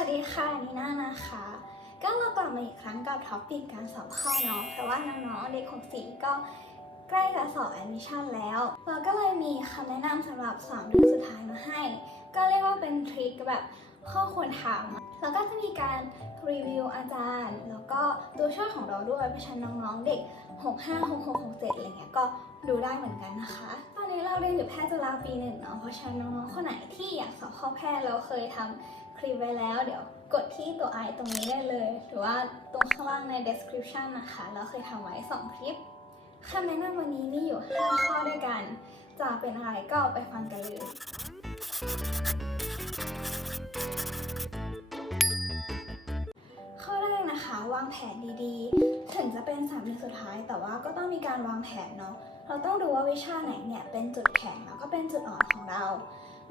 วัสดีค่ะนีน่านะคะ ก็เรากลับมาอีกครั้งกับท็อปปิกการสอบข้าเนาะเพราะว่าน้องๆเด็กของสีก็ใกล้จะสอบแอดมิชชั่นแล้ว เราก็เลยมีคำแนะนำสำหรับสามเดือนสุดท้ายมาให้ ก็เรียกว่าเป็นทริคแบบข้อควรทำแล้วก็จะมีการรีวิวอาจารย์ แล้วก็ตัวช่วยของเราด้วยเพราะฉะนั้นน้องๆเด็ก 65 66 67อะไรเงี้ยก็ดูได้เหมือนกันนะคะ ตอนนี้เราเรียนอยู่แพทย์จุฬาปีหนึ่งเนาะเพราะฉะนั้นน้องๆคนไหนที่อยากสอบเข้าแพทย์เราเคยทำ คลิปไว้แล้ว เดี๋ยวกดที่ตัวไอตรงนี้ได้เลย หรือว่าตรงข้างล่างใน description นะคะ เราเคยทำไว้ 2 คลิปคำแนะนำวันนี้มีอยู่ 5 ข้อด้วยกัน จะเป็นอะไรก็ไปฟังกันเลย ข้อแรกนะคะวางแผนดีๆ ถึงจะเป็นสามเดือนสุดท้าย แต่ว่าก็ต้องมีการวางแผนเนาะ เราต้องดูว่าวิชาไหนเนี่ยเป็นจุดแข็งแล้วก็เป็นจุดอ่อนของเรา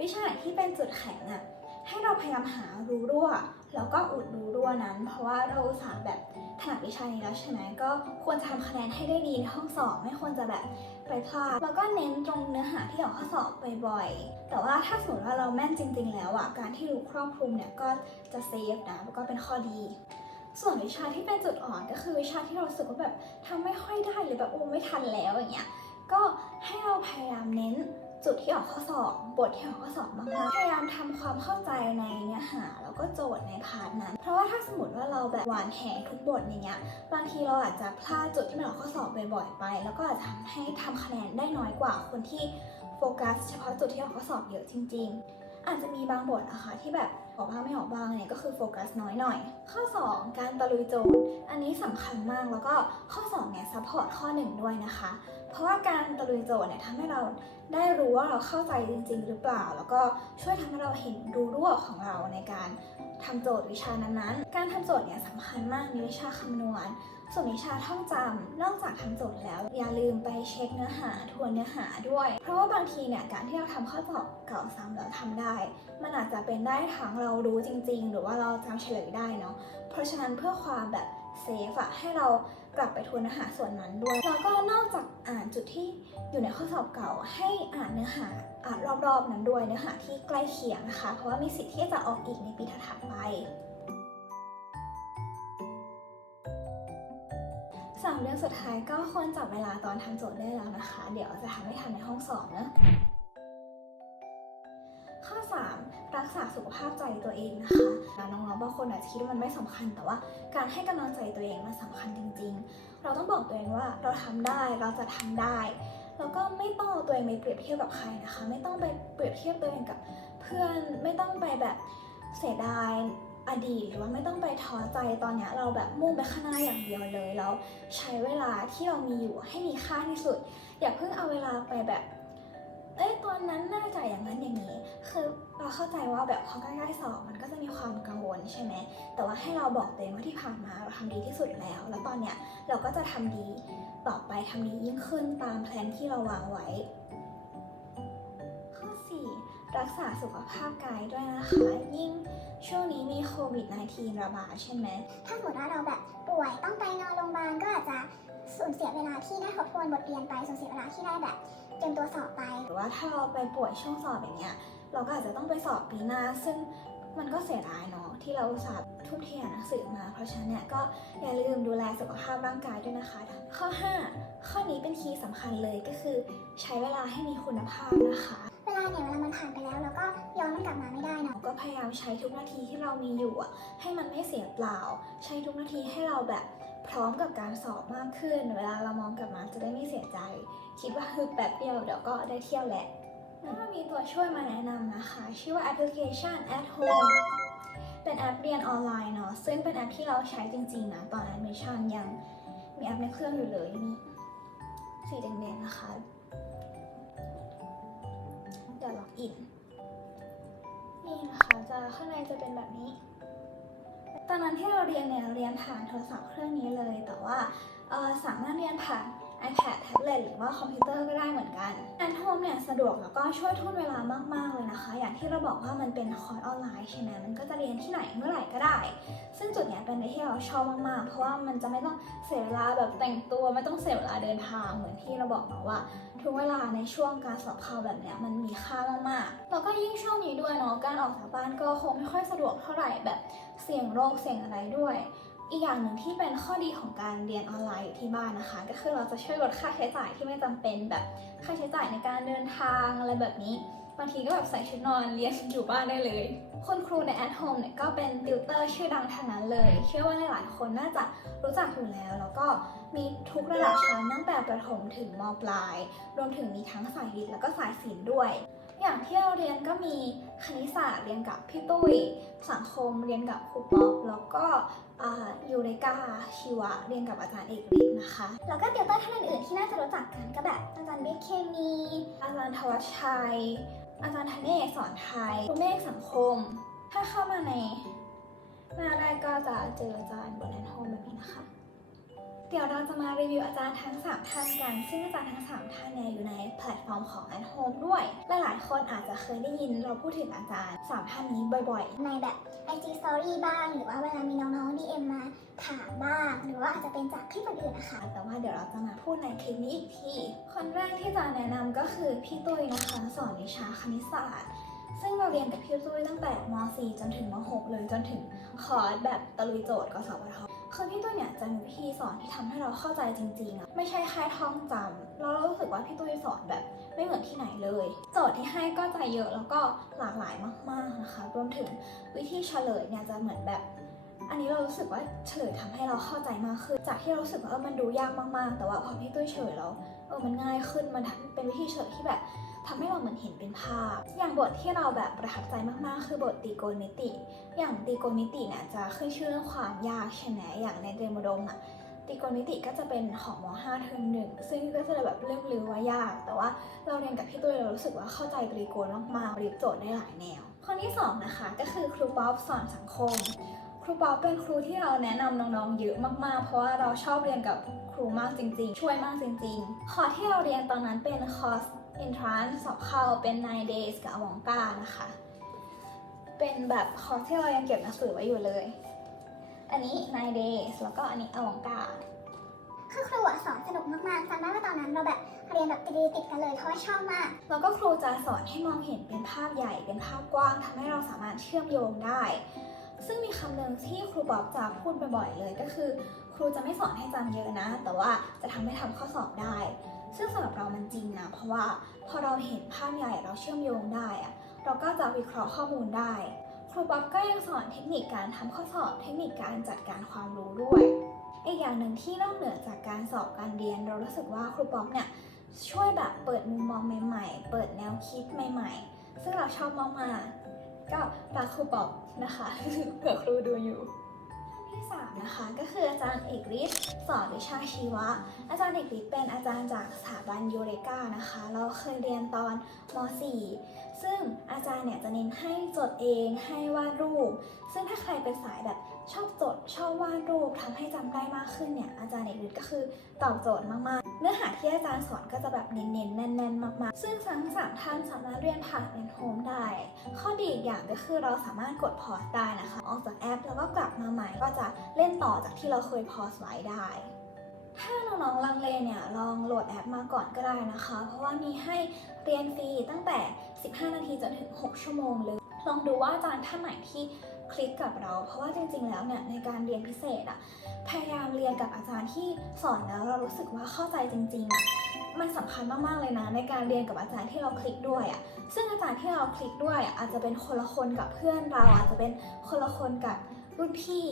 วิชาไหนที่เป็นจุดแข็งอะ ให้เราพยายามหารูรั่วแล้วก็อุดรูรั่วนั้น เพราะว่าเราอุตสาห์แบบถนัดวิชานี้แล้วใช่ไหมก็ควรจะทำคะแนนให้ได้ดีในห้องสอบไม่ควรจะแบบไปพลาดแล้วก็เน้นตรงเนื้อหาที่ออกข้อสอบบ่อยๆแต่ว่าถ้าสมมติว่าเราแม่นจริง ๆ แล้วอะการที่รู้ครอบคลุมเนี่ยก็จะเซฟนะแล้วก็เป็นข้อดีส่วนวิชาที่เป็นจุดอ่อนก็คือวิชาที่เราสึกว่าแบบทำไม่ค่อยได้หรือแบบโอ้ไม่ทันแล้วอย่างเงี้ยก็ให้เราพยายามเน้นจุดที่ออกข้อสอบบทที่ออกข้อสอบมากๆพยายามทำความเข้าใจในเนื้อหา แล้วก็โจทย์ในพาร์ทนั้น เพราะว่าถ้าสมมติว่าเราแบบหวานแหทุกบทอย่างเงี้ยบางทีเราอาจจะพลาดจุดที่มันออกข้อสอบบ่อยๆไป แล้วก็อาจจะทำให้ทำคะแนนได้น้อยกว่าคนที่โฟกัสเฉพาะจุดที่ออกข้อสอบเยอะจริง ๆ อาจจะมีบางบทนะคะที่แบบ ออกบ้างไม่ออกบ้างเนี่ยก็คือโฟกัสน้อยหน่อย ข้อ 2 การตะลุยโจทย์อันนี้สำคัญมากแล้วก็ข้อ2เนี่ยซัพพอร์ตข้อ 1 ด้วยนะคะ เพราะว่าการตะลุยโจทย์เนี่ยทำให้เราได้รู้ว่าเราเข้าใจจริง ๆ หรือเปล่า แล้วก็ช่วยทำให้เราเห็นรูรั่วของเราในการทำโจทย์วิชานั้นๆ การทำโจทย์เนี่ยสำคัญมากในวิชาคำนวณ ส่วนวิชาท่องจำนอกจากทำโจทย์แล้ว อย่าลืมไปเช็คเนื้อหาทวนเนื้อหาด้วย เพราะว่าบางทีเนี่ยการที่เราทำข้อสอบเก่าซ้ำแล้วทำได้ มันอาจจะเป็นได้ทั้งเรารู้จริง ๆ หรือว่าเราจำเฉลยได้เนาะเพราะฉะนั้นเพื่อความแบบเซฟอะให้เรากลับไปทวนเนื้อหาส่วนนั้นด้วย แล้วก็นอกจากอ่านจุดที่อยู่ในข้อสอบเก่า ให้อ่านเนื้อหาอ่านรอบๆนั้นด้วยเนื้อหาที่ใกล้เคียงนะคะ เพราะว่ามีสิทธิ์ที่จะออกอีกในปีถัดไป สามเดือนสุดท้ายก็ควรจับเวลาตอนทำโจทย์ได้แล้วนะคะ เดี๋ยวจะทำให้ทันในห้องสอบนะ ข้อ 3 รักษาสุขภาพใจตัวเองนะคะน้องๆบางคนอาจจะคิดว่ามันไม่สำคัญ แต่ว่าการให้กำลังใจตัวเองมันสำคัญจริง ๆ เราต้องบอกตัวเองว่าเราทำได้เราจะทำได้แล้วก็ไม่ต้องเอาตัวเองไปเปรียบเทียบกับใครนะคะ ไม่ต้องไปเปรียบเทียบตัวเองกับเพื่อนไม่ต้องไปแบบเสียดาย อดีตหรือว่าไม่ต้องไปท้อใจตอนเนี้ยเราแบบมุ่งไปข้างหน้าอย่างเดียวเลยแล้วใช้เวลาที่เรามีอยู่ให้มีค่าที่สุด อย่าเพิ่งเอาเวลาไปแบบเอ้ยตอนนั้นน่าจะอย่างนั้นอย่างนี้ คือเราเข้าใจว่าแบบพอใกล้ๆสอบมันก็จะมีความกังวลใช่ไหมแต่ว่าให้เราบอกตัวเองว่าที่ผ่านมาเราทำดีที่สุดแล้ว แล้วตอนเนี้ยเราก็จะทำดีต่อไปทำดียิ่งขึ้นตามแผนที่เราวางไว้ รักษาสุขภาพกายด้วยนะคะ ยิ่งช่วงนี้มีโควิด -19 ระบาดใช่ไหม ถ้าสมมติว่าเราแบบป่วยต้องไปนอนโรงพยาบาลก็อาจจะสูญเสียเวลาที่ได้ทบทวนบทเรียนไปสูญเสียเวลาที่ได้แบบเตรียมตัวสอบไป หรือว่าถ้าเราไปป่วยช่วงสอบอย่างเงี้ยเราก็อาจจะต้องไปสอบปีหน้า ซึ่งมันก็เสียดายเนาะที่เราอุตส่าห์ทุ่มเทอ่านหนังสือมา เพราะฉะนั้นเนี่ยก็อย่าลืมดูแลสุขภาพร่างกายด้วยนะคะ ข้อ 5 ข้อนี้เป็นคีย์สำคัญเลยก็คือ ใช้เวลาให้มีคุณภาพนะคะ เวลาเนี่ยเวลามันผ่านไปแล้วเราก็ย้อนมันกลับมาไม่ได้นะก็พยายามใช้ทุกนาทีที่เรามีอยู่อะให้มันไม่เสียเปล่า ใช้ทุกนาทีให้เราแบบพร้อมกับการสอบมากขึ้น เวลาเรามองกลับมาจะได้ไม่เสียใจ คิดว่าคือแบบเดียวเดี๋ยวก็ได้เที่ยวแหละแล้วก็มีตัวช่วยมาแนะนำนะคะ ชื่อว่าแอปพลิเคชัน at home เป็นแอปเรียนออนไลน์เนาะซึ่งเป็นแอปที่เราใช้จริงๆนะตอน admission ยังมีแอปในเครื่องอยู่เลยนี่สีแดงๆนะคะ เดี๋ยวล็อกอิน นี่นะคะจะข้างในจะเป็นแบบนี้ ตอนนั้นที่เราเรียนเนี่ยเรียนผ่านโทรศัพท์เครื่องนี้เลย แต่ว่าสามารถเรียนผ่าน iPad แท็บเล็ตหรือว่าคอมพิวเตอร์ก็ได้เหมือนกัน At Home เนี่ยสะดวกแล้วก็ช่วยทุ่นเวลามาก ๆ เลยนะคะ อย่างที่เราบอกว่ามันเป็นคอร์สออนไลน์ใช่ไหมมันก็จะเรียนที่ไหนเมื่อไหร่ก็ได้ ซึ่งจุดเนี้ยเป็นอะไรที่เราชอบมาก ๆ เพราะว่ามันจะไม่ต้องเสียเวลาแบบแต่งตัว ไม่ต้องเสียเวลาเดินทางเหมือนที่เราบอกเนาว่าทุกเวลาในช่วงการสอบเข้าแบบเนี้ยมันมีค่ามากๆแล้วก็ยิ่งช่วงนี้ด้วยเนาะการออกจากบ้านก็คงไม่ค่อยสะดวกเท่าไหร่แบบเสี่ยงโรคเสี่ยงอะไรด้วย อีกอย่างหนึ่งที่เป็นข้อดีของการเรียนออนไลน์อยู่ที่บ้านนะคะ ก็คือเราจะช่วยลดค่าใช้จ่ายที่ไม่จำเป็นแบบค่าใช้จ่ายในการเดินทางอะไรแบบนี้บางทีก็แบบใส่ชุดนอนเรียนอยู่บ้านได้เลย คนครูใน at home เนี่ยก็เป็นติวเตอร์ชื่อดังทั้งนั้นเลย เชื่อว่าหลายๆคนน่าจะรู้จักอยู่แล้ว แล้วก็มีทุกระดับชั้นตั้งแต่ประถมถึงมปลาย รวมถึงมีทั้งสายวิทย์แล้วก็สายศิลป์ด้วย อย่างที่เราเรียนก็มีคณิตศาสตร์เรียนกับพี่ตุ้ย สังคมเรียนกับครูป๊อปแล้วก็อยูเรกาชีวะเรียนกับอาจารย์เอกฤทธิ์นะคะ แล้วก็ติวเตอร์ท่านอื่นๆที่น่าจะรู้จักกันก็แบบอาจารย์วิทย์เคมี อาจารย์ทวัชชัย อาจารย์ธเนศสอนไทยครูเมฆสังคม ถ้าเข้ามาในหน้าแรกก็จะเจออาจารย์บนแอนโฮมแบบนี้นะคะ เดี๋ยวเราจะมารีวิวอาจารย์ทั้ง 3 ท่านกัน ซึ่งอาจารย์ทั้ง 3 ท่านเนี่ยอยู่ในแพลตฟอร์มของ at home ด้วย หลายๆ คนอาจจะเคยได้ยินเราพูดถึงอาจารย์ 3 ท่านนี้บ่อยๆ ในแบบ IG Story บ้าง หรือว่าเวลามีน้องๆ DM มาถามบ้าง หรือว่าอาจจะเป็นจากคลิปอื่นๆนะคะ แต่ว่าเดี๋ยวเราจะมาพูดในคลิปนี้อีกที คนแรกที่จะแนะนำก็คือพี่ตุ้ยนะคะสอนวิชาคณิตศาสตร์ซึ่งเราเรียนกับพี่ตุ้ยตั้งแต่ม .4 จนถึงม .6 เลยจนถึงคอร์สแบบตะลุยโจทย์กสพท คือพี่ตุ้ยเนี่ยจะมีวิธีสอนที่ทำให้เราเข้าใจจริงๆอะไม่ใช่แค่ท่องจำแล้วเรารู้สึกว่าพี่ตุ้ยสอนแบบไม่เหมือนที่ไหนเลย โจทย์ที่ให้ก็จะเยอะแล้วก็หลากหลายมากๆนะคะรวมถึงวิธีเฉลยเนี่ยจะเหมือนแบบ อันนี้เรารู้สึกว่าเฉลยทำให้เราเข้าใจมากขึ้นจากที่เรารู้สึกว่ามันดูยากมากๆ แต่ว่าพอพี่ตุ้ยเฉลยแล้ว ออมันง่ายขึ้นมันเป็นวิธีเฉลยที่แบบทำให้เราเหมือนเห็นเป็นภาพ อย่างบทที่เราแบบประทับใจมากๆ คือบทตีโกณมิติ อย่างตีโกณมิติเนี่ยจะขึ้นชื่อเรื่องความยากใช่ไหมอย่างในเตรียมอุดมอะตีโกณมิติก็จะเป็นของม .5 เทอมหนึ่งซึ่งก็จะแบบเรื่องลือว่ายาก แต่ว่าเราเรียนกับพี่ตุ้ยเรารู้สึกว่าเข้าใจตรีโกณมากๆเรียนโจทย์ได้หลายแนว ข้อที่สองนะคะก็คือครูป๊อปสอนสังคม ครูป๊อปเป็นครูที่เราแนะนำน้องๆเยอะมากๆ เพราะว่าเราชอบเรียนกับครูมากจริง ๆ ช่วยมากจริง ๆ คอร์สที่เราเรียนตอนนั้นเป็นคอร์ส entrance สอบเข้าเป็น9 days กับอวองกานะคะ เป็นแบบคอร์สที่เรายังเก็บหนังสือไว้อยู่เลย อันนี้9 days แล้วก็อันนี้อวองกาคือครูอะสอนสนุกมากๆจำได้ว่าตอนนั้นเราแบบเรียนแบบติดๆติดกันเลยเพราะว่าชอบมาก แล้วก็ครูจะสอนให้มองเห็นเป็นภาพใหญ่เป็นภาพกว้างทำให้เราสามารถเชื่อมโยงได้ ซึ่งมีคำหนึ่งที่ครูบ๊อบจะพูดบ่อยๆเลยก็คือ ครูจะไม่สอนให้จำเยอะนะ แต่ว่าจะทำให้ทำข้อสอบได้ ซึ่งสำหรับเรามันจริงนะ เพราะว่าพอเราเห็นภาพใหญ่เราเชื่อมโยงได้อะเราก็จะวิเคราะห์ข้อมูลได้ ครูบ๊อบก็ยังสอนเทคนิคการทำข้อสอบ เทคนิคการจัดการความรู้ด้วยอีกอย่างหนึ่งที่นอกเหนือจากการสอบการเรียน เรารู้สึกว่าครูป๊อปเนี่ยช่วยแบบเปิดมุมมองใหม่ ๆ เปิดแนวคิดใหม่ ๆ ซึ่งเราชอบมากๆก็รักครูป๊อป นะคะเผื่อครูดูอยู่ท่านที่สามนะคะก็คืออาจารย์เอกฤทธิ์สอนวิชาชีวะ อาจารย์เอกฤทธิ์เป็นอาจารย์จากสถาบันยูเรกานะคะ เราเคยเรียนตอนม .4 ซึ่งอาจารย์เนี่ยจะเน้นให้จดเองให้วาดรูป ซึ่งถ้าใครเป็นสายแบบชอบจดชอบวาดรูปทำให้จำได้มากขึ้นเนี่ยอาจารย์เอกฤทธิ์ก็คือตอบโจทย์มากๆ เนื้อหาที่อาจารย์สอนก็จะแบบเน้นๆแน่นๆ มากๆ ซึ่งทั้งสามท่านสามารถเรียนผ่านเรียนโฮมได้ ข้อดีอีกอย่างก็คือเราสามารถกดพอสได้นะคะ ออกจากแอปแล้วก็กลับมาใหม่ก็จะเล่นต่อจากที่เราเคยพอสไว้ได้ ถ้าน้องๆลังเลเนี่ยลองโหลดแอปมาก่อนก็ได้นะคะ เพราะว่ามีให้เรียนฟรีตั้งแต่ 15 นาทีจนถึง 6 ชั่วโมงเลย ลองดูว่าอาจารย์ท่านไหนที่คลิกกับเรา เพราะว่าจริง ๆ แล้วเนี่ยในการเรียนพิเศษอะพยายามเรียนกับอาจารย์ที่สอนแล้วเรารู้สึกว่าเข้าใจจริงๆอะมันสำคัญมากๆเลยนะ ในการเรียนกับอาจารย์ที่เราคลิกด้วยอะซึ่งอาจารย์ที่เราคลิกด้วยอะอาจจะเป็นคนละคนกับเพื่อนเราอาจจะเป็นคนละคนกับรุ่นพี่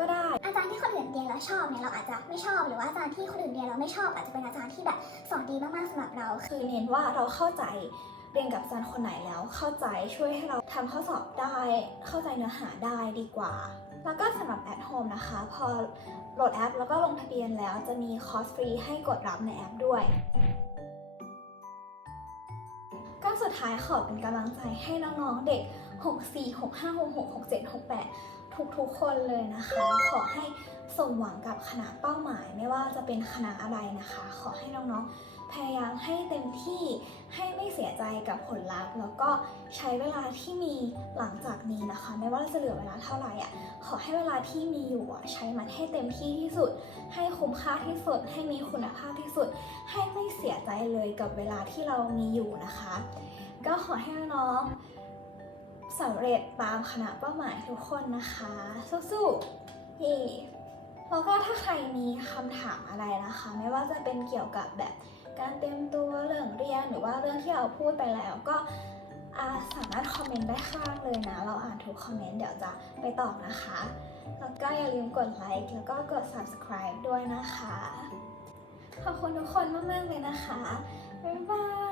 ก็ได้ อาจารย์ที่คนอื่นเรียนแล้วชอบเนี่ยเราอาจจะไม่ชอบ หรือว่าอาจารย์ที่คนอื่นเรียนแล้วไม่ชอบ อาจจะเป็นอาจารย์ที่แบบสอนดีมากๆสำหรับเรา คือเน้นว่าเราเข้าใจเรียนกับอาจารย์คนไหนแล้ว เข้าใจช่วยให้เราทำข้อสอบได้ เข้าใจเนื้อหาได้ดีกว่า แล้วก็สำหรับ at home นะคะ พอโหลดแอป แล้วก็ลงทะเบียนแล้วจะมีคอร์สฟรีให้กดรับในแอปด้วยก็สุดท้ายขอเป็นกำลังใจให้น้องๆเด็ก 64 65 66 67 68 ทุกๆคนเลยนะคะ ขอให้สมหวังกับคณะเป้าหมาย ไม่ว่าจะเป็นคณะอะไรนะคะ ขอให้น้องๆ พยายามให้เต็มที่ให้ไม่เสียใจกับผลลัพธ์ แล้วก็ใช้เวลาที่มีหลังจากนี้นะคะ ไม่ว่าจะเหลือเวลาเท่าไหร่อะขอให้เวลาที่มีอยู่อะใช้มันให้เต็มที่ที่สุด ให้คุ้มค่าที่สุด ให้มีคุณภาพที่สุด ให้ไม่เสียใจเลยกับเวลาที่เรามีอยู่นะคะ ก็ขอให้น้องๆ สำเร็จตามคณะเป้าหมายทุกคนนะคะ สู้ๆเย่แล้วก็ถ้าใครมีคำถามอะไรนะคะ ไม่ว่าจะเป็นเกี่ยวกับแบบการเตรียมตัวเรื่องเรียนหรือว่าเรื่องที่เราพูดไปแล้วก็สามารถคอมเมนต์ได้ข้างล่างเลยนะ เราอ่านทุกคอมเมนต์เดี๋ยวจะไปตอบนะคะ แล้วก็อย่าลืมกดไลค์แล้วก็กด subscribe ด้วยนะคะ ขอบคุณทุกคนมาก ๆ เลยนะคะ บ๊ายบาย